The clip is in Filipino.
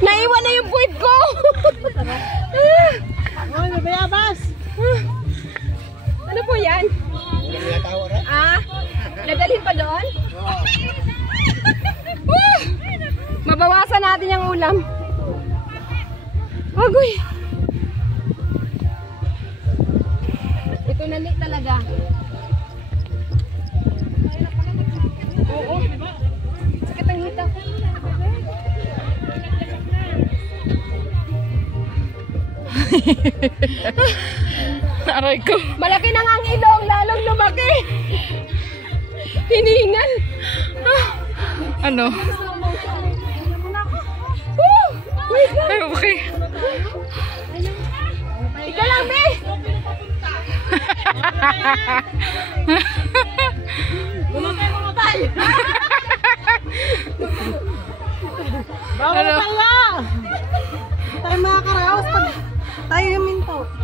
Naiwan na yung puwit ko. Oh, nabayabas. Ano po yan? Nadalhin pa doon? Mabawasan natin yung ulam. Agoy. Ito nali talaga. Oo. Sakit ang hita. Aray ko. Malaki na nga ang ilong, lalong lumaki. Hiningal. Ano? Wait lang. Ay, okay. Ikaw lang, be. Bawal tayo! Tayo mga karaos pag tayo minto.